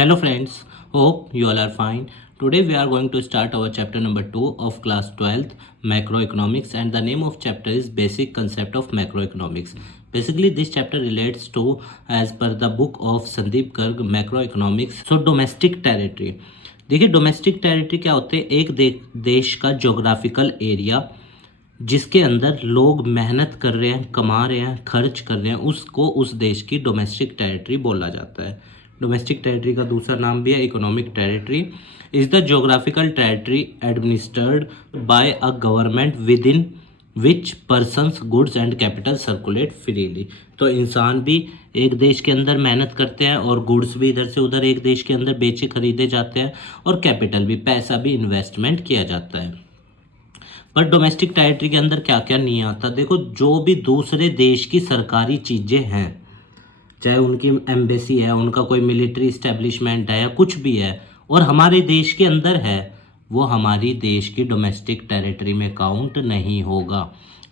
Hello friends, hope you all are fine. Today we are going to start our chapter number 2 of class 12th macroeconomics, and the name of chapter is basic concept of macroeconomics. Basically this chapter relates to, as per the book of Sandeep Garg, macroeconomics. So domestic territory. देखिए domestic territory क्या होते हैं? एक देश का geographical area जिसके अंदर लोग मेहनत कर रहे हैं, कमा रहे हैं, खर्च कर रहे हैं, उसको उस देश की डोमेस्टिक टेरिटरी बोला जाता है। डोमेस्टिक टेरिटरी का दूसरा नाम भी है economic territory. Is the geographical territory administered by a government with in which persons goods and capital circulate freely. तो इंसान भी एक देश के अंदर मेहनत करते हैं और गुड्स भी इधर से उधर एक देश के अंदर बेचे खरीदे जाते हैं और कैपिटल भी, पैसा भी इन्वेस्टमेंट किया जाता है। पर डोमेस्टिक टेरिटरी के अंदर क्या क्या नहीं आता? देखो, जो भी दूसरे देश की सरकारी चीज़ें हैं, चाहे उनकी एम्बेसी है, उनका कोई मिलिट्री इस्टेब्लिशमेंट है या कुछ भी है, और हमारे देश के अंदर है, वो हमारी देश की डोमेस्टिक टेरिटरी में काउंट नहीं होगा।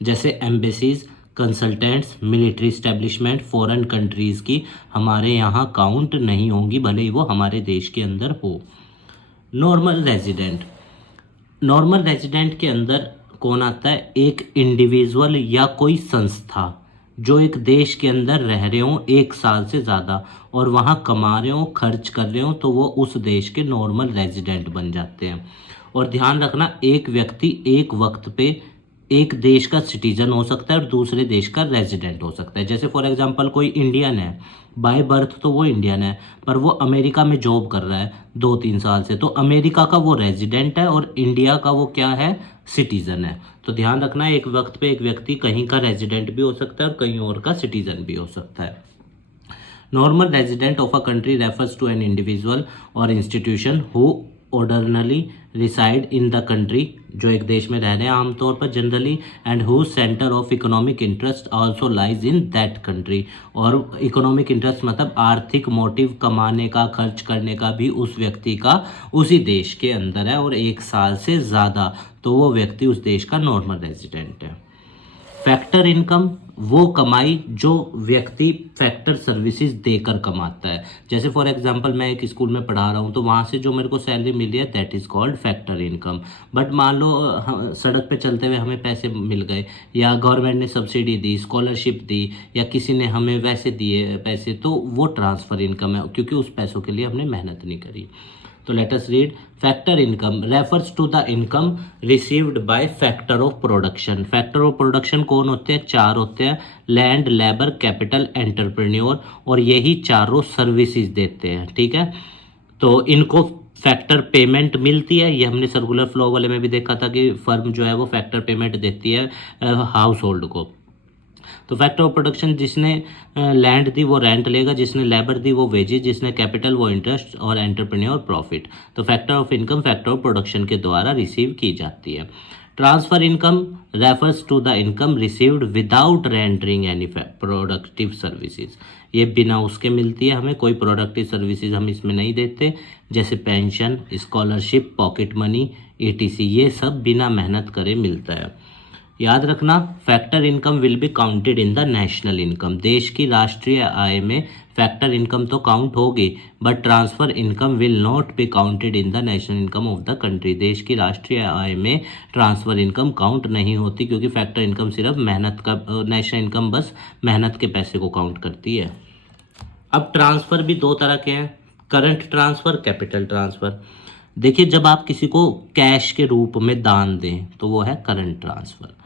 जैसे embassies, consultants, military establishment foreign countries की हमारे यहाँ काउंट नहीं होंगी, भले ही वो हमारे देश के अंदर हो। नॉर्मल रेजिडेंट, नॉर्मल रेजिडेंट के अंदर कौन आता है? एक इंडिविजुअल या कोई संस्था जो एक देश के अंदर रह रहे हों 1 साल से ज़्यादा और वहाँ कमा रहे हों, खर्च कर रहे हों, तो वो उस देश के नॉर्मल रेजिडेंट बन जाते हैं। और ध्यान रखना, एक व्यक्ति एक वक्त पे एक देश का सिटीजन हो सकता है और दूसरे देश का रेजिडेंट हो सकता है। जैसे फॉर एग्जांपल कोई इंडियन है, बाय बर्थ तो वो इंडियन है, पर वो अमेरिका में जॉब कर रहा है 2-3 साल से, तो अमेरिका का वो रेजिडेंट है और इंडिया का वो क्या है? सिटीजन है। तो ध्यान रखना, एक वक्त पे एक व्यक्ति कहीं का रेजिडेंट भी हो सकता है और कहीं और का सिटीजन भी हो सकता है। Normal resident of a country refers to an individual or institution who ordinarily reside in the country, जो एक देश में रह रहे हैं आमतौर पर generally, and who centre of economic interest also lies in that country. और इकोनॉमिक इंटरेस्ट मतलब आर्थिक मोटिव, कमाने का, खर्च करने का भी उस व्यक्ति का उसी देश के अंदर है और 1 साल से ज़्यादा, तो वो व्यक्ति उस देश का नॉर्मल रेजिडेंट है। फैक्टर इनकम, वो कमाई जो व्यक्ति फैक्टर सर्विसेज देकर कमाता है। जैसे फॉर एग्जांपल मैं एक स्कूल में पढ़ा रहा हूँ, तो वहाँ से जो मेरे को सैलरी मिली है, that is called factor income. But मान लो सड़क पे चलते हुए हमें पैसे मिल गए, या गवर्नमेंट ने सब्सिडी दी, स्कॉलरशिप दी, या किसी ने हमें वैसे दिए पैसे, तो वो ट्रांसफ़र इनकम है, क्योंकि उस पैसों के लिए हमने मेहनत नहीं करी। तो let us read, factor income refers to the income received by factor of production. Factor of production कौन होते हैं? 4 होते हैं, लैंड, लेबर, कैपिटल, एंटरप्रेन्योर, और यही चारों सर्विसेज देते हैं। ठीक है, तो इनको फैक्टर पेमेंट मिलती है। ये हमने सर्कुलर फ्लो वाले में भी देखा था कि फर्म जो है वो फैक्टर पेमेंट देती है हाउस होल्ड को। तो फैक्टर ऑफ प्रोडक्शन, जिसने लैंड दी वो रेंट लेगा, जिसने लेबर दी वो वेजेज, जिसने कैपिटल वो इंटरेस्ट, और एंटरप्रेन्योर प्रॉफिट। तो factor of income factor of production के द्वारा रिसीव की जाती है। Transfer income refers to the income received without rendering any productive services. ये बिना उसके मिलती है हमें, कोई प्रोडक्टिव सर्विसेज हम इसमें नहीं देते, जैसे pension, scholarship, pocket money, ETC, ये सब बिना मेहनत करे मिलता है। याद रखना, factor income will be counted in the national income. देश की राष्ट्रीय आय में फैक्टर इनकम तो काउंट होगी, but transfer income will not be counted in the national income of the country. देश की राष्ट्रीय आय में ट्रांसफर इनकम काउंट नहीं होती, क्योंकि फैक्टर इनकम सिर्फ मेहनत का, नेशनल इनकम बस मेहनत के पैसे को काउंट करती है। अब ट्रांसफ़र भी 2 तरह के हैं, करंट ट्रांसफ़र, कैपिटल ट्रांसफ़र। देखिए, जब आप किसी को कैश के रूप में दान दें तो वो है करंट ट्रांसफ़र,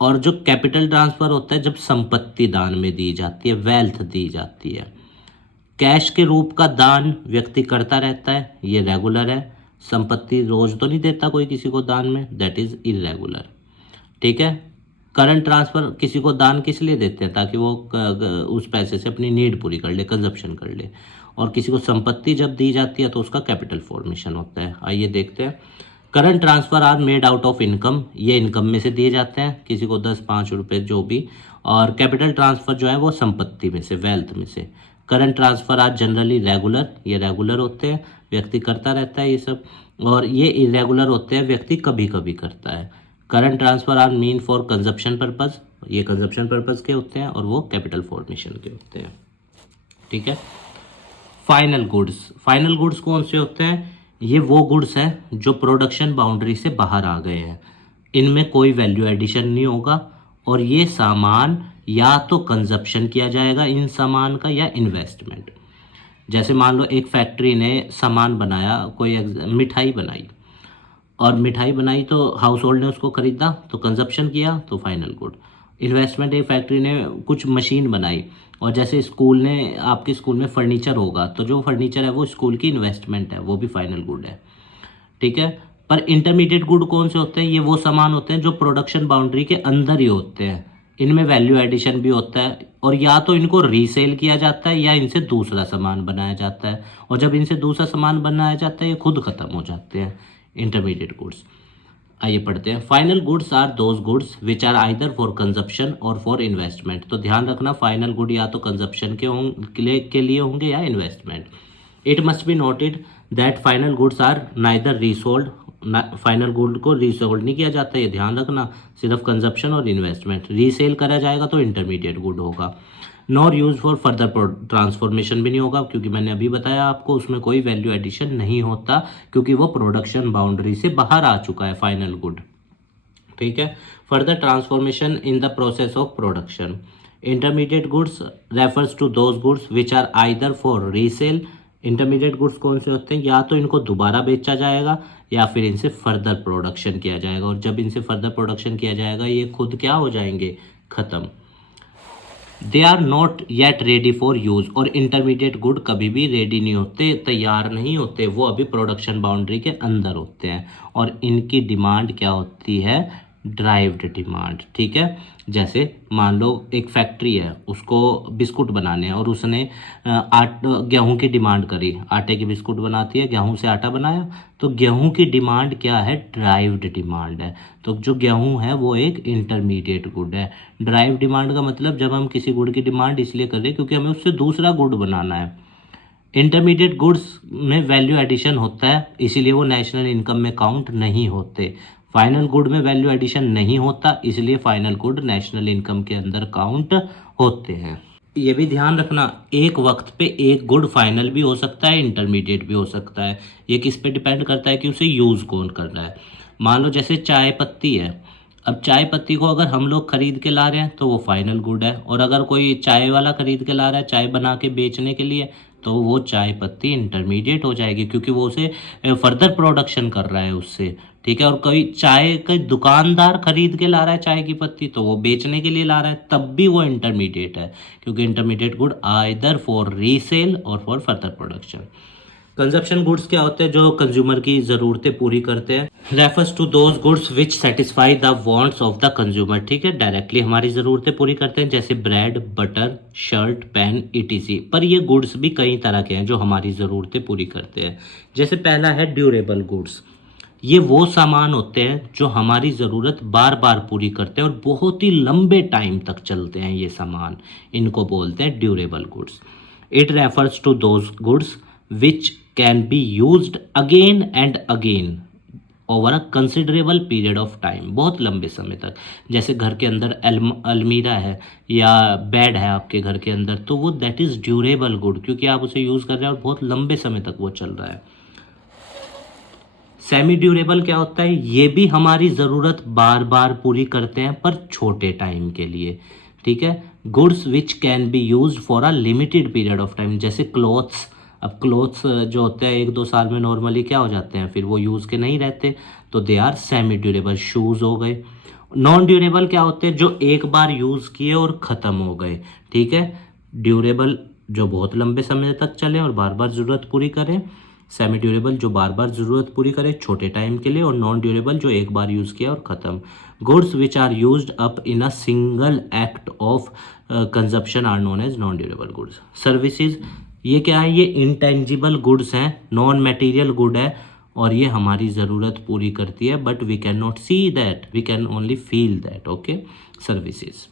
और जो कैपिटल ट्रांसफ़र होता है जब संपत्ति दान में दी जाती है, वेल्थ दी जाती है। कैश के रूप का दान व्यक्ति करता रहता है, ये रेगुलर है। संपत्ति रोज तो नहीं देता कोई किसी को दान में, दैट इज़ इरेगुलर। ठीक है, करंट ट्रांसफ़र किसी को दान किस लिए देते हैं? ताकि वो उस पैसे से अपनी नीड पूरी कर ले, कंजप्शन कर ले। और किसी को संपत्ति जब दी जाती है तो उसका कैपिटल फॉर्मेशन होता है। आइए देखते हैं। Current transfer R made out of income, ये इनकम में से दिए जाते हैं, किसी को 10-5 रुपये जो भी। और कैपिटल ट्रांसफ़र जो है वो संपत्ति में से, वेल्थ में से। Current transfer R generally regular, ये रेगुलर होते हैं, व्यक्ति करता रहता है ये सब। और ये इरेगुलर होते हैं, व्यक्ति कभी कभी करता है। Current transfer R mean for consumption purpose, ये कंजप्शन पर्पज़ के होते हैं, और वो कैपिटल फॉर्मेशन के होते हैं। ठीक है, फाइनल गुड्स कौन से होते हैं? ये वो गुड्स हैं जो प्रोडक्शन बाउंड्री से बाहर आ गए हैं, इनमें कोई वैल्यू एडिशन नहीं होगा और ये सामान या तो कंजप्शन किया जाएगा इन सामान का या इन्वेस्टमेंट। जैसे मान लो एक फैक्ट्री ने सामान बनाया, कोई मिठाई बनाई, और मिठाई बनाई तो हाउस होल्ड ने उसको खरीदा तो कंजप्शन किया तो फाइनल गुड। इन्वेस्टमेंट, एक फैक्ट्री ने कुछ मशीन बनाई, और जैसे स्कूल ने, आपके स्कूल में फर्नीचर होगा तो जो फर्नीचर है वो स्कूल की इन्वेस्टमेंट है, वो भी फाइनल गुड है, ठीक है। पर इंटरमीडिएट गुड कौन से होते हैं? ये वो सामान होते हैं जो प्रोडक्शन बाउंड्री के अंदर ही होते हैं, इनमें वैल्यू एडिशन भी होता है और या तो इनको रीसेल किया जाता है या इनसे दूसरा सामान बनाया जाता है, और जब इनसे दूसरा सामान बनाया जाता है ये खुद ख़त्म हो जाते हैं, इंटरमीडिएट गुड्स। आइए पढ़ते हैं। Final goods are those goods which are either for consumption और फॉर इन्वेस्टमेंट। तो ध्यान रखना, फाइनल गुड या तो कंजप्शन के लिए होंगे या investment. It must be noted that final goods are neither resold, final good को रीसोल्ड नहीं किया जाता, ये ध्यान रखना, सिर्फ कंजप्शन और इन्वेस्टमेंट। रीसेल करा जाएगा तो इंटरमीडिएट गुड होगा। Nor use for further transformation भी नहीं होगा, क्योंकि मैंने अभी बताया आपको उसमें कोई वैल्यू एडिशन नहीं होता, क्योंकि वो प्रोडक्शन बाउंड्री से बाहर आ चुका है फाइनल गुड, ठीक है। Further transformation in the process of production. Intermediate goods refers to those goods which are either for resale. Intermediate goods कौन से होते हैं? या तो इनको दोबारा बेचा जाएगा या फिर इनसे फर्दर प्रोडक्शन किया जाएगा, और जब इनसे फर्दर प्रोडक्शन किया जाएगा ये खुद क्या हो जाएंगे? ख़त्म। They are not yet ready for use. और इंटरमीडिएट गुड कभी भी रेडी नहीं होते, तैयार नहीं होते, वो अभी प्रोडक्शन बाउंड्री के अंदर होते हैं, और इनकी डिमांड क्या होती है? ड्राइव्ड डिमांड, ठीक है। जैसे मान लो एक फैक्ट्री है, उसको बिस्कुट बनाने हैं और उसने गेहूं की डिमांड करी, आटे की बिस्कुट बनाती है, गेहूं से आटा बनाया, तो गेहूं की डिमांड क्या है? ड्राइव्ड डिमांड है। तो जो गेहूं है वो एक इंटरमीडिएट गुड है। ड्राइव डिमांड का मतलब जब हम किसी गुड की डिमांड इसलिए कर रहे हैं क्योंकि हमें उससे दूसरा गुड बनाना है। इंटरमीडिएट गुड्स में वैल्यू एडिशन होता है, इसीलिए वो नेशनल इनकम में काउंट नहीं होते। फाइनल गुड में वैल्यू एडिशन नहीं होता, इसलिए फाइनल गुड नेशनल इनकम के अंदर काउंट होते हैं। ये भी ध्यान रखना, एक वक्त पे एक गुड फाइनल भी हो सकता है, इंटरमीडिएट भी हो सकता है। ये किस पे डिपेंड करता है कि उसे यूज़ कौन कर रहा है। मान लो जैसे चाय पत्ती है, अब चाय पत्ती को अगर हम लोग खरीद के ला रहे हैं तो वो फाइनल गुड है, और अगर कोई चाय वाला खरीद के ला रहा है चाय बना के बेचने के लिए तो वो चाय पत्ती इंटरमीडिएट हो जाएगी, क्योंकि वो उसे फर्दर प्रोडक्शन कर रहा है उससे, ठीक है। और कोई चाय का दुकानदार खरीद के ला रहा है चाय की पत्ती तो वो बेचने के लिए ला रहा है, तब भी वो इंटरमीडिएट है, क्योंकि intermediate good either for resale or for further production. Consumption goods क्या होते हैं? जो कंज्यूमर की ज़रूरतें पूरी करते हैं। Refers to those goods which satisfy the wants of the consumer, ठीक है, डायरेक्टली हमारी ज़रूरतें पूरी करते हैं, जैसे bread, butter, shirt, pen, ETC. पर ये गुड्स भी कई तरह के हैं जो हमारी ज़रूरतें पूरी करते हैं। जैसे पहला है ड्यूरेबल गुड्स। ये वो सामान होते हैं जो हमारी ज़रूरत बार बार पूरी करते हैं और बहुत ही लंबे टाइम तक चलते हैं, ये सामान, इनको बोलते हैं durable goods. It refers to those goods which can be used again and again over a considerable period of time, बहुत लंबे समय तक। जैसे घर के अंदर अलमीरा है या बेड है आपके घर के अंदर, तो वो दैट इज़ ड्यूरेबल गुड, क्योंकि आप उसे यूज़ कर रहे हैं और बहुत लंबे समय तक वो चल रहा है। सेमी ड्यूरेबल क्या होता है? ये भी हमारी ज़रूरत बार बार पूरी करते हैं पर छोटे टाइम के लिए, ठीक है। Goods which can be used for a limited period of time, जैसे क्लोथ्स। अब क्लोथ्स जो होते हैं 1-2 साल में नॉर्मली क्या हो जाते हैं, फिर वो यूज़ के नहीं रहते, तो they are semi durable. Shoes हो गए। नॉन ड्यूरेबल क्या होते हैं? जो एक बार यूज़ किए और ख़त्म हो गए, ठीक है। ड्यूरेबल जो बहुत लंबे समय तक चले और बार बार ज़रूरत पूरी करें। सेमी ड्यूरेबल जो बार बार ज़रूरत पूरी करे छोटे टाइम के लिए, और नॉन ड्यूरेबल जो एक बार यूज़ किया और ख़त्म। Goods which are used up in a single act of consumption are known as non durable goods. Services, ये क्या है? ये इंटेंजिबल गुड्स हैं, नॉन मटेरियल गुड है, और ये हमारी ज़रूरत पूरी करती है, but we can not see that, we can only feel that, okay. Services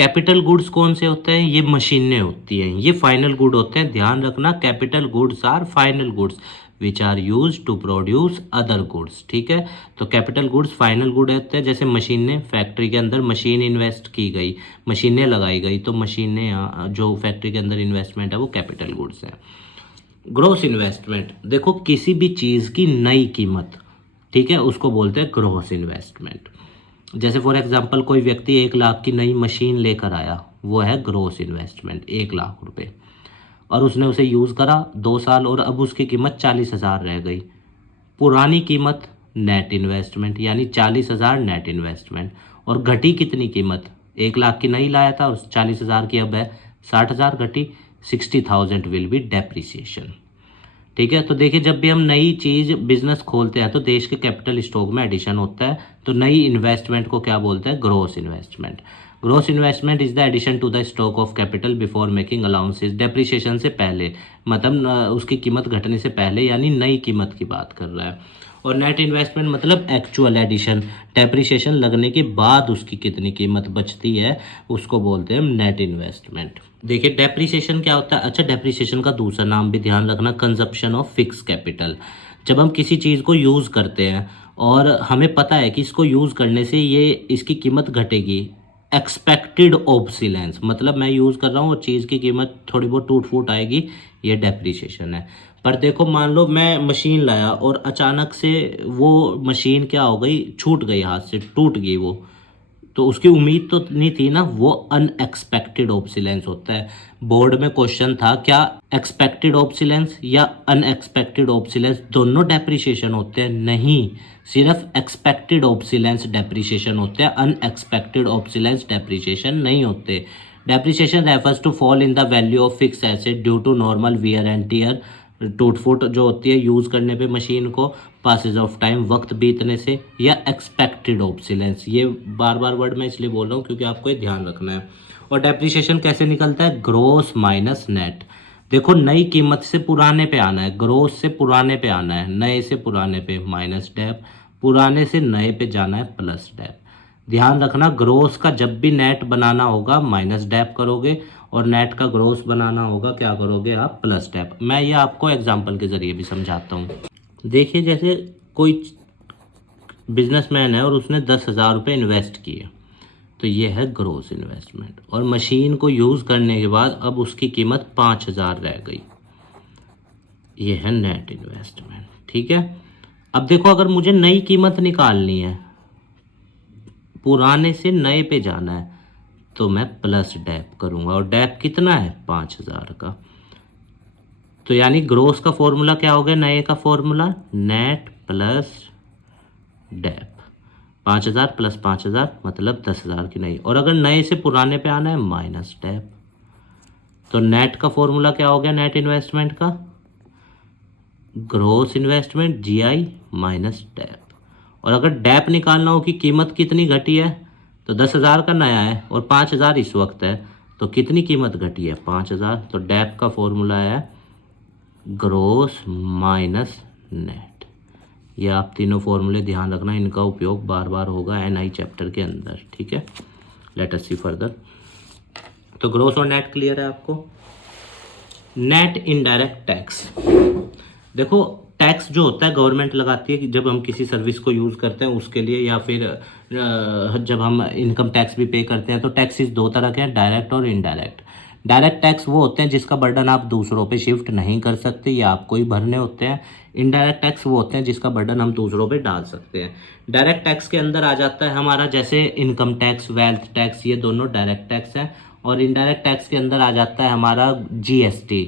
capital goods कौन से होते हैं? ये मशीनें होती हैं, ये फाइनल गुड होते हैं। ध्यान रखना, capital goods are final goods which are use to produce other goods. ठीक है, तो कैपिटल गुड्स फाइनल गुड होते हैं। जैसे मशीनें, फैक्ट्री के अंदर मशीन इन्वेस्ट की गई, मशीनें लगाई गई, तो मशीनें जो फैक्ट्री के अंदर इन्वेस्टमेंट है वो कैपिटल गुड्स है। ग्रॉस इन्वेस्टमेंट, देखो किसी भी चीज़ की नई कीमत, ठीक है, उसको बोलते हैं ग्रॉस इन्वेस्टमेंट। जैसे फॉर एग्जांपल कोई व्यक्ति 1 लाख की नई मशीन लेकर आया, वो है ग्रॉस इन्वेस्टमेंट, 1 लाख रुपए, और उसने उसे यूज़ करा 2 साल और अब उसकी कीमत 40,000 रह गई। पुरानी कीमत नेट इन्वेस्टमेंट, यानी 40,000 नेट इन्वेस्टमेंट। और घटी कितनी कीमत? 1 लाख की नई लाया था, उस 40,000 की अब है 60,000 घटी, 60,000 विल बी डेप्रिसिएशन। ठीक है, तो देखिए जब भी हम नई चीज़ बिजनेस खोलते हैं तो देश के कैपिटल स्टॉक में एडिशन होता है, तो नई इन्वेस्टमेंट को क्या बोलते हैं? Gross investment. Gross investment is the addition to the stock of capital before making allowances, depreciation से पहले, मतलब उसकी कीमत घटने से पहले, यानी नई कीमत की बात कर रहा है। और नेट इन्वेस्टमेंट मतलब एक्चुअल एडिशन, डेप्रिसिएशन लगने के बाद उसकी कितनी कीमत बचती है, उसको बोलते हैं नेट इन्वेस्टमेंट। देखिए डेप्रिसिएशन क्या होता है? अच्छा, डेप्रिसिएशन का दूसरा नाम भी ध्यान रखना, कंजप्शन ऑफ फिक्स कैपिटल। जब हम किसी चीज़ को यूज़ करते हैं और हमें पता है कि इसको यूज़ करने से ये इसकी कीमत घटेगी, एक्सपेक्टेड ऑब्सिलेंस, मतलब मैं यूज़ कर रहा हूँ और चीज़ की कीमत थोड़ी बहुत टूट फूट आएगी, ये डेप्रिसिएशन है। पर देखो मान लो मैं मशीन लाया और अचानक से वो मशीन क्या हो गई, छूट गई हाथ से, टूट गई वो, तो उसकी उम्मीद तो नहीं थी ना, वो अनएक्सपेक्टेड ऑब्सिलेंस होता है। बोर्ड में क्वेश्चन था, क्या एक्सपेक्टेड ऑब्सिलेंस या अनएक्सपेक्टेड ऑब्सिलेंस दोनों डेप्रिसिएशन होते हैं? नहीं, सिर्फ एक्सपेक्टेड ऑब्सिलेंस डेप्रिसिएशन होते हैं, अनएक्सपेक्टेड ऑब्सिलेंस डेप्रिसिएशन नहीं होते। Depreciation refers to fall in the value of fix asset due to normal wear and tear, टूट फूट जो होती है यूज़ करने पे मशीन को, पासेज ऑफ टाइम, वक्त बीतने से, या एक्सपेक्टेड ऑब्सिलेंस। ये बार बार वर्ड मैं इसलिए बोल रहा हूँ क्योंकि आपको ये ध्यान रखना है। और डेप्रिसिएशन कैसे निकलता है? Gross minus net. देखो नई कीमत से पुराने पे आना है, ग्रोस से पुराने पे आना है, नए से पुराने पे माइनस डेप, पुराने से नए पे जाना है प्लस डेप। ध्यान रखना, ग्रोस का जब भी नेट बनाना होगा माइनस डेप करोगे, और नेट का ग्रोस बनाना होगा क्या करोगे आप? Plus dep. मैं ये आपको एग्जांपल के ज़रिए भी समझाता हूँ। देखिए जैसे कोई बिजनेसमैन है और उसने 10,000 रुपये इन्वेस्ट किए, तो ये है ग्रोस इन्वेस्टमेंट। और मशीन को यूज़ करने के बाद अब उसकी कीमत 5,000 रह गई, ये है नेट इन्वेस्टमेंट। ठीक है, अब देखो अगर मुझे नई कीमत निकालनी है, पुराने से नए पे जाना है, तो मैं प्लस डेप करूँगा, और डेप कितना है? 5,000 का। तो यानी ग्रोस का फॉर्मूला क्या हो गया? नए का formula net plus dep, 5,000 plus 5,000 मतलब 10,000 की नई। और अगर नए से पुराने पे आना है माइनस डेप, तो नेट का फॉर्मूला क्या हो गया? नेट इन्वेस्टमेंट का gross investment GI minus dep. और अगर डेप निकालना हो कि कीमत कितनी घटी है, तो 10,000 का नया है और 5,000 इस वक्त है, तो कितनी कीमत घटी है? 5,000। तो डेप का फॉर्मूला है ग्रोस माइनस नेट। ये आप तीनों फॉर्मूले ध्यान रखना, इनका उपयोग बार बार होगा NI चैप्टर के अंदर। ठीक है, लेट अस सी फर्दर। तो ग्रोस और नेट क्लियर है आपको। नेट इनडायरेक्ट टैक्स, देखो टैक्स जो होता है गवर्नमेंट लगाती है कि जब हम किसी सर्विस को यूज़ करते हैं उसके लिए, या फिर जब हम इनकम टैक्स भी पे करते हैं। तो टैक्सेस दो तरह के हैं, डायरेक्ट और इनडायरेक्ट। डायरेक्ट टैक्स वो होते हैं जिसका बर्डन आप दूसरों पे शिफ्ट नहीं कर सकते, या आपको ही भरने होते हैं। इनडायरेक्ट टैक्स वो होते हैं जिसका बर्डन हम दूसरों पे डाल सकते हैं। डायरेक्ट टैक्स के अंदर आ जाता है हमारा जैसे इनकम टैक्स, वेल्थ टैक्स, ये दोनों डायरेक्ट टैक्स हैं। और इनडायरेक्ट टैक्स के अंदर आ जाता है हमारा GST।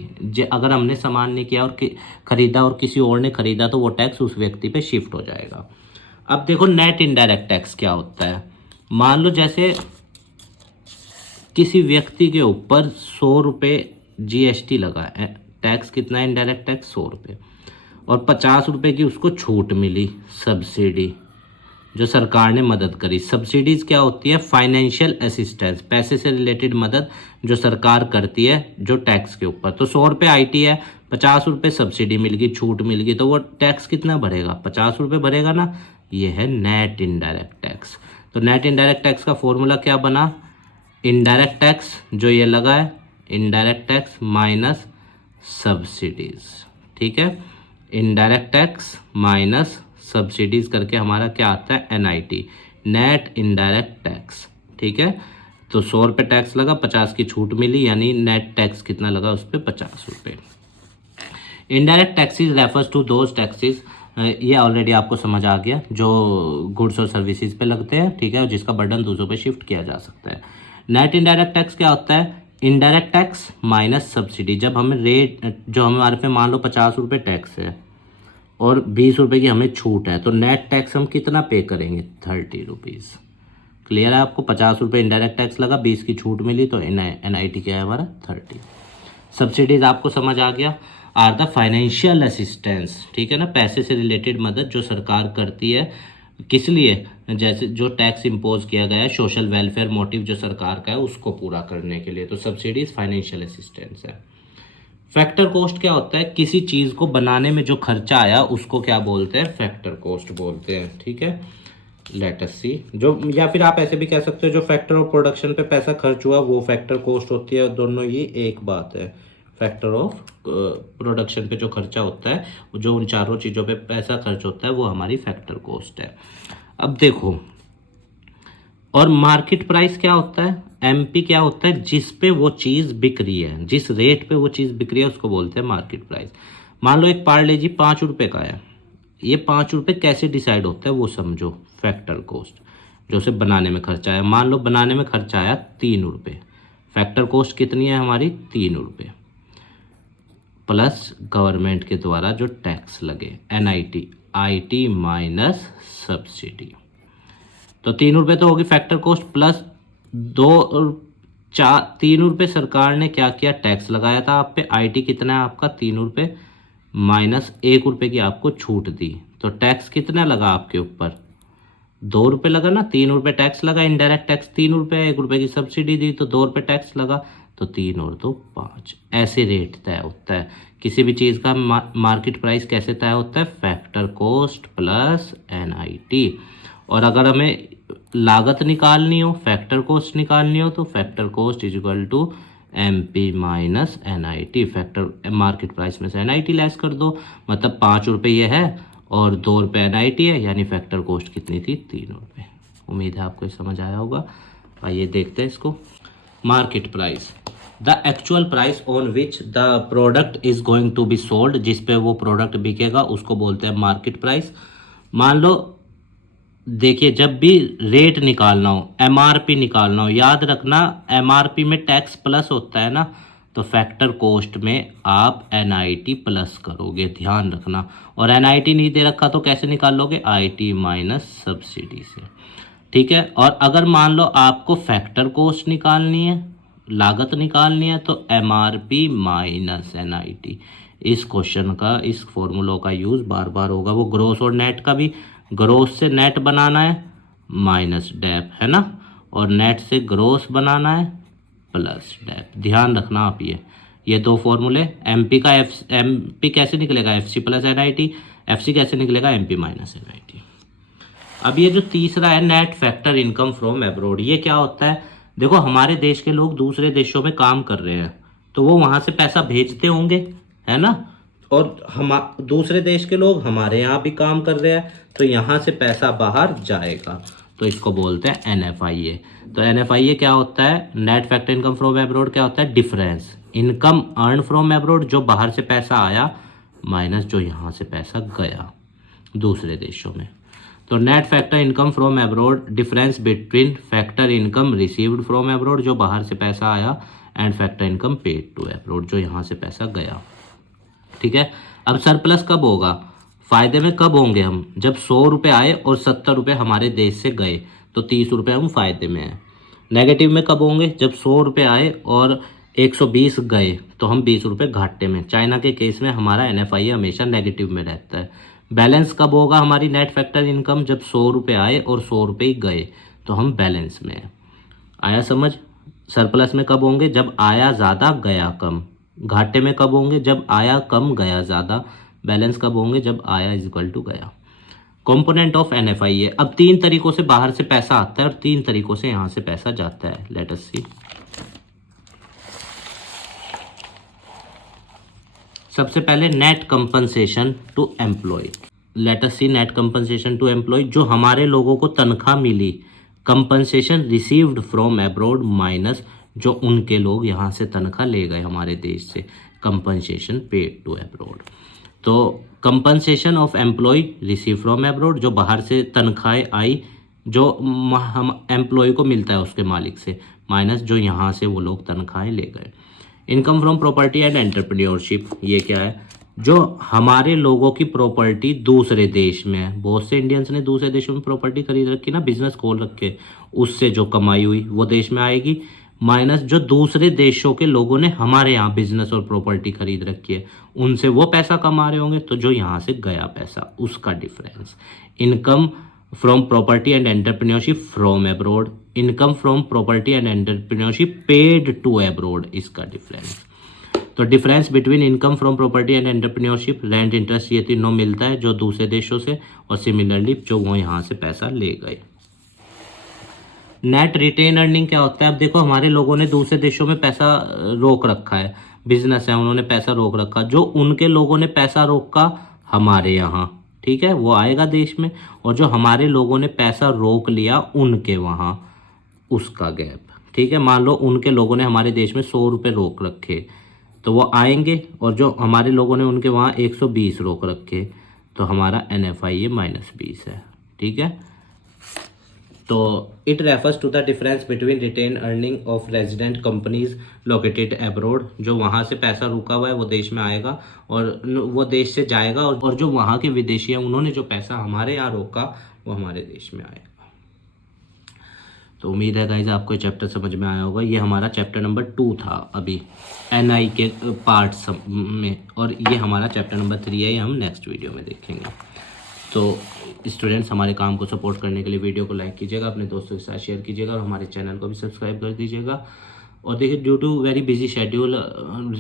अगर हमने सामान नहीं किया और खरीदा और किसी और ने खरीदा, तो वो टैक्स उस व्यक्ति पे शिफ्ट हो जाएगा। अब देखो नेट इनडायरेक्ट टैक्स क्या होता है। मान लो जैसे किसी व्यक्ति के ऊपर 100 रुपये GST लगा है, टैक्स कितना है? इनडायरेक्ट टैक्स 100 रुपये, और 50 रुपये की उसको छूट मिली, सब्सिडी जो सरकार ने मदद करी। सब्सिडीज़ क्या होती है? फाइनेंशियल असिस्टेंस, पैसे से रिलेटेड मदद जो सरकार करती है जो टैक्स के ऊपर। तो 100 रुपये IT है, 50 रुपये सब्सिडी मिल गई, छूट मिल गई, तो वो टैक्स कितना भरेगा? 50 रुपये भरेगा ना। ये है नेट इनडायरेक्ट टैक्स। तो नेट इनडायरेक्ट टैक्स का फॉर्मूला क्या बना? इनडायरेक्ट टैक्स जो ये लगा है, इनडायरेक्ट टैक्स माइनस सब्सिडीज, ठीक है, इनडायरेक्ट टैक्स माइनस सब्सिडीज करके हमारा क्या आता है, एनआईटी, नेट इनडायरेक्ट टैक्स, ठीक है। तो 100 रुपये टैक्स लगा, 50 की छूट मिली, यानी नेट टैक्स कितना लगा उस पर, 50 रुपये। Indirect taxes refers to those taxes, ये ऑलरेडी आपको समझ आ गया, जो गुड्स और सर्विसेज पे लगते हैं, ठीक है, और जिसका बर्डन दूसरों पे शिफ्ट किया जा सकता है। नेट इनडायरेक्ट टैक्स क्या होता है, इनडायरेक्ट टैक्स माइनस सब्सिडी। जब हमें रेट, जो हमारे पे मान लो 50 रुपये टैक्स है और 20 रुपये की हमें छूट है, तो नेट टैक्स हम कितना पे करेंगे, 30 रुपीज़। क्लियर है आपको, 50 रुपये इनडायरेक्ट टैक्स लगा, 20 की छूट मिली, तो एनआईटी क्या है हमारा, 30। सब्सिडीज आपको समझ आ गया, आर द फाइनेंशियल असिस्टेंस, ठीक है ना, पैसे से रिलेटेड मदद जो सरकार करती है, किस लिए, जैसे जो टैक्स इम्पोज किया गया है, सोशल वेलफेयर मोटिव जो सरकार का है उसको पूरा करने के लिए, तो सब्सिडीज फाइनेंशियल असिस्टेंस है। फैक्टर कॉस्ट क्या होता है, किसी चीज़ को बनाने में जो खर्चा आया उसको क्या बोलते हैं, फैक्टर कॉस्ट बोलते हैं, ठीक है। लेट अस सी, जो, या फिर आप ऐसे भी कह सकते हो, जो फैक्टर ऑफ प्रोडक्शन पे पैसा खर्च हुआ वो फैक्टर कॉस्ट होती है, दोनों ये एक बात है। फैक्टर ऑफ प्रोडक्शन पे जो खर्चा होता है, जो उन चारों चीज़ों पे पैसा खर्च होता है, वो हमारी फैक्टर कॉस्ट है। अब देखो, और मार्केट प्राइस क्या होता है, एमपी क्या होता है, जिस पे वो चीज़ बिक रही है, जिस रेट पे वो चीज़ बिक रही है उसको बोलते हैं मार्केट प्राइस। मान लो एक पार्ले जी 5 रुपये का है, ये 5 रुपये कैसे डिसाइड होता है वो समझो, फैक्टर कॉस्ट जो उसे बनाने में खर्चा आया। मान लो बनाने में खर्चा आया 3 रुपये, फैक्टर कॉस्ट कितनी है हमारी, 3 रुपये, प्लस गवर्नमेंट के द्वारा जो टैक्स लगे, एनआईटी, आईटी माइनस सब्सिडी, तो 3 रुपये तो होगी फैक्टर कॉस्ट, प्लस 3 रुपये सरकार ने क्या किया, टैक्स लगाया था आप पे, आईटी कितना है आपका, 3 रुपये, माइनस 1 रुपये की आपको छूट दी, तो टैक्स कितना लगा आपके ऊपर, 2 रुपये लगा ना, 3 रुपये टैक्स लगा, इनडायरेक्ट टैक्स 3 रुपये, 1 रुपये की सब्सिडी दी, तो 2 रुपये टैक्स लगा, तो 3 और 2 5, ऐसे रेट तय होता है। किसी भी चीज़ का मार्केट प्राइस कैसे तय होता है, फैक्टर कॉस्ट प्लस एनआईटी। और अगर हमें लागत निकालनी हो, फैक्टर कॉस्ट निकालनी हो, तो factor cost is equal to MP minus NIT, factor market price में से एनआईटी लेस कर दो, मतलब 5 रुपये ये है और 2 रुपये एनआईटी है, यानी फैक्टर कॉस्ट कितनी थी, 3 रुपये। उम्मीद है आपको समझ आया होगा। आइए देखते हैं इसको। Market price, the actual price on which the product is going to be sold, जिस पे वो प्रोडक्ट बिकेगा उसको बोलते हैं मार्केट प्राइस। मान लो देखिए, जब भी रेट निकालना हो, एमआरपी निकालना हो, याद रखना एमआरपी में टैक्स प्लस होता है ना, तो फैक्टर कॉस्ट में आप एनआईटी प्लस करोगे, ध्यान रखना। और एनआईटी नहीं दे रखा तो कैसे निकाल लोगे, आईटी माइनस सब्सिडी से, ठीक है। और अगर मान लो आपको फैक्टर कॉस्ट निकालनी है, लागत निकालनी है, तो एमआरपी माइनस एनआईटी। इस क्वेश्चन का, इस फॉर्मूलों का यूज़ बार बार होगा। वो ग्रोस और नेट का भी, ग्रोस से नेट बनाना है माइनस डेप, है ना, और नेट से ग्रोस बनाना है प्लस डेप। ध्यान रखना आप ये 2 फॉर्मूले। एमपी का एमपी कैसे निकलेगा, एफसी प्लस एनआईटी, एफसी कैसे निकलेगा, एमपी माइनस एनआईटी। अब ये जो तीसरा है, net factor income from abroad, ये क्या होता है, देखो हमारे देश के लोग दूसरे देशों में काम कर रहे हैं, तो वो वहाँ से पैसा भेजते होंगे, है ना, और हम दूसरे देश के लोग हमारे यहाँ भी काम कर रहे हैं, तो यहाँ से पैसा बाहर जाएगा, तो इसको बोलते हैं एनएफआईए। तो एनएफआईए क्या होता है, net factor income from abroad क्या होता है, difference income earn from abroad, जो बाहर से पैसा आया माइनस जो यहाँ से पैसा गया दूसरे देशों में। तो net factor income from abroad, difference between factor income received from abroad, जो बाहर से पैसा आया, and factor income paid to abroad, जो यहाँ से पैसा गया, ठीक है। अब सरप्लस कब होगा, फायदे में कब होंगे हम, जब 100 रुपये आए और 70 रुपये हमारे देश से गए, तो 30 रुपये हम फायदे में हैं। नेगेटिव में कब होंगे, जब 100 रुपये आए और 120 गए, तो हम 20 रुपये घाटे में। चाइना के केस में हमारा एनएफआईए हमेशा नेगेटिव में रहता है। बैलेंस कब होगा हमारी नेट फैक्टर इनकम, जब 100 रुपये आए और 100 रुपये गए, तो हम बैलेंस में हैं। आया समझ। सरप्लस में कब होंगे, जब आया ज़्यादा गया कम। घाटे में कब होंगे, जब आया कम गया ज़्यादा। बैलेंस कब होंगे, जब आया इज इक्वल टू गया। Component of NFIA। अब 3 तरीकों से बाहर से पैसा आता है और 3 तरीकों से यहाँ से पैसा जाता है। Let us see. सबसे पहले net compensation to employ. Let us see net compensation to employ, जो हमारे लोगों को तनख्वाह मिली, compensation received from abroad minus जो उनके लोग यहाँ से तनख्वाह ले गए हमारे देश से, कंपनसेशन पेड टू अब्रॉड। तो compensation of employ receive from abroad, जो बाहर से तनख्वाहें आई जो हम एम्प्लॉय को मिलता है उसके मालिक से, माइनस जो यहाँ से वो लोग तनख्वाहें ले गए। Income from property and entrepreneurship, ये क्या है? जो हमारे लोगों की प्रॉपर्टी दूसरे देश में है, बहुत से इंडियंस ने दूसरे देशों में प्रॉपर्टी खरीद रखी ना, बिजनेस खोल रखे, उससे जो कमाई हुई वो देश में आएगी, माइनस जो दूसरे देशों के लोगों ने हमारे यहाँ बिजनेस और प्रॉपर्टी खरीद रखी है उनसे वो पैसा कमा रहे होंगे, तो जो यहाँ से गया पैसा उसका difference. Income from property and entrepreneurship from abroad, income from property and entrepreneurship paid to abroad, इसका डिफरेंस। तो difference between income from property and entrepreneurship, rent, interest, ये तीनों मिलता है जो दूसरे देशों से, और सिमिलरली जो वो यहाँ से पैसा ले गए। नेट रिटेन अर्निंग क्या होता है? अब देखो हमारे लोगों ने दूसरे देशों में पैसा रोक रखा है, बिजनेस है उन्होंने पैसा रोक रखा, जो उनके लोगों ने पैसा रोका हमारे यहाँ, ठीक है, वो आएगा देश में, और जो हमारे लोगों ने पैसा रोक लिया उनके वहाँ, उसका गैप, ठीक है। मान लो उनके लोगों ने हमारे देश में 100 रुपये रोक रखे, तो वो आएंगे, और जो हमारे लोगों ने उनके वहाँ 120 रोक रखे, तो हमारा NFIA -20 है, ठीक है। तो it refers to the difference between retain earning of resident companies located abroad, जो वहाँ से पैसा रुका हुआ है वो देश में आएगा और वो देश से जाएगा, और जो वहाँ के विदेशी हैं उन्होंने जो पैसा हमारे यहाँ रोका वो हमारे देश में आएगा। तो उम्मीद है गाइज आपको चैप्टर समझ में आया होगा। ये हमारा चैप्टर नंबर 2 था अभी NI के पार्ट्स में, और ये हमारा चैप्टर नंबर 3 है, ये हम नेक्स्ट वीडियो में देखेंगे। तो स्टूडेंट्स, हमारे काम को सपोर्ट करने के लिए वीडियो को लाइक कीजिएगा, अपने दोस्तों के साथ शेयर कीजिएगा, और हमारे चैनल को भी सब्सक्राइब कर दीजिएगा। और देखिए, due to very busy schedule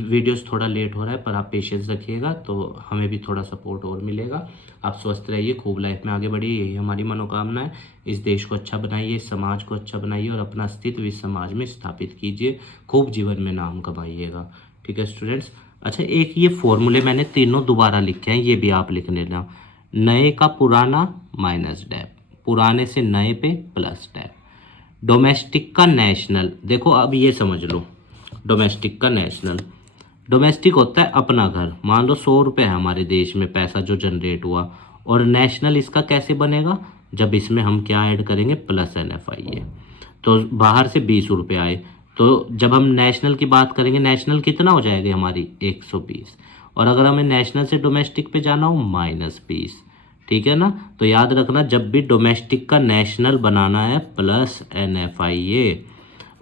videos थोड़ा लेट हो रहा है, पर आप पेशेंस रखिएगा तो हमें भी थोड़ा सपोर्ट और मिलेगा। आप स्वस्थ रहिए, खूब लाइफ में आगे बढ़िए, यही हमारी मनोकामना है। इस देश को अच्छा बनाइए, समाज को अच्छा बनाइए, और अपना अस्तित्व इस समाज में स्थापित कीजिए, खूब जीवन में नाम कमाइएगा, ठीक है स्टूडेंट्स। अच्छा, एक ये फॉर्मूले मैंने तीनों दोबारा लिखे हैं, ये भी आप लिख लेना। नए का पुराना माइनस डेप, पुराने से नए पे प्लस डेप, डोमेस्टिक का नेशनल। देखो अब ये समझ लो, डोमेस्टिक का नेशनल, डोमेस्टिक होता है अपना घर, मान लो 100 रुपये है हमारे देश में पैसा जो जनरेट हुआ, और नेशनल इसका कैसे बनेगा? जब इसमें हम क्या ऐड करेंगे? Plus NFIA। तो बाहर से 20 रुपये आए, तो जब हम नेशनल की बात करेंगे, नेशनल कितना हो जाएगी हमारी? 120, और अगर हमें नेशनल से डोमेस्टिक पे जाना हो -20, ठीक है ना। तो याद रखना, जब भी डोमेस्टिक का नेशनल बनाना है प्लस NFIA,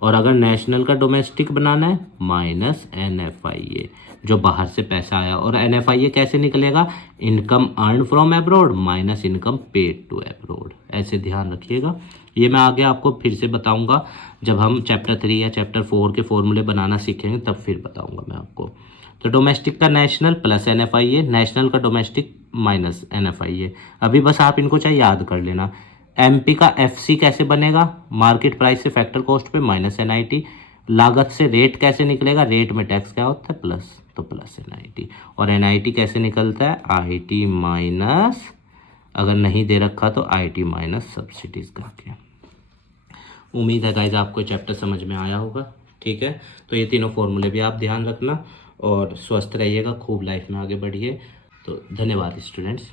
और अगर नेशनल का डोमेस्टिक बनाना है -NFIA, जो बाहर से पैसा आया। और NFIA कैसे निकलेगा? Income earn from abroad minus income paid to abroad, ऐसे ध्यान रखिएगा। ये मैं आगे आपको फिर से बताऊंगा, जब हम चैप्टर 3 या चैप्टर 4 के फॉर्मूले बनाना सीखेंगे तब फिर बताऊंगा मैं आपको। तो डोमेस्टिक का नेशनल प्लस NFIA, नेशनल का डोमेस्टिक माइनस NFIA। अभी बस आप इनको चाहे याद कर लेना। MP का FC कैसे बनेगा? मार्केट प्राइस से फैक्टर कॉस्ट पे माइनस NIT। लागत से रेट कैसे निकलेगा? रेट में टैक्स क्या होता है? प्लस, तो प्लस NIT। और NIT कैसे निकलता है? IT माइनस, अगर नहीं दे रखा तो IT माइनस सब्सिडीज करके। उम्मीद है गाइज आपको चैप्टर समझ में आया होगा, ठीक है। तो ये तीनों फॉर्मूले भी आप ध्यान रखना, और स्वस्थ रहिएगा, खूब लाइफ में आगे बढ़िए। तो धन्यवाद स्टूडेंट्स।